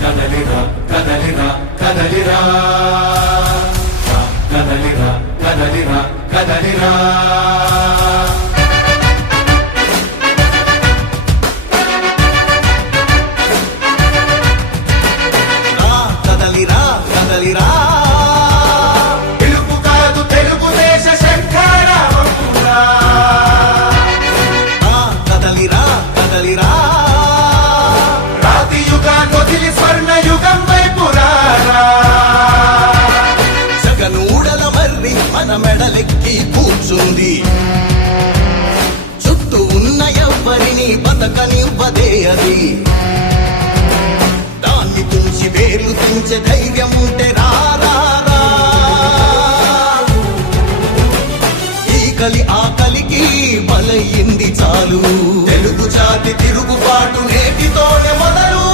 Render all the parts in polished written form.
కదలిరా కదలిరా కదలిరా కదలిరా కదలిరా కదలిరా కదలిరా కదలిరా పిలుపు కాదు తెలుగుదేశ శంఖారావంగా కదలిరా కదలిరా రాతి యుగాన్ని వదిలి స్వర్ణ యుగం వైపు రారా జగనూడల మర్రి మన మెడలెక్కి కూర్చుంది చుట్టూ ఉన్న ఎవ్వరిని బతకనివ్వదే అది దాన్ని తుంచి వేర్లు తుంచే ధైర్యం ఉంటే రారా ఈ కలి ఆ కలికి బలయింది చాలు తెలుగు జాతి తిరుగుబాటు నేటితోనే మొదలు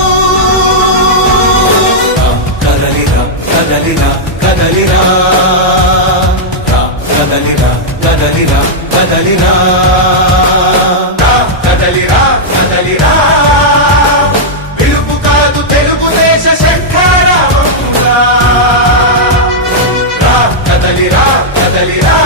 కదలిరా కదలిరా కదలిరా కదలిరా కదలిరా కదలిరా కదలిరా కదలిరా పిలుపు కాదు తెలుగుదేశ శంఖారావంగా కదలిరా కదలిరా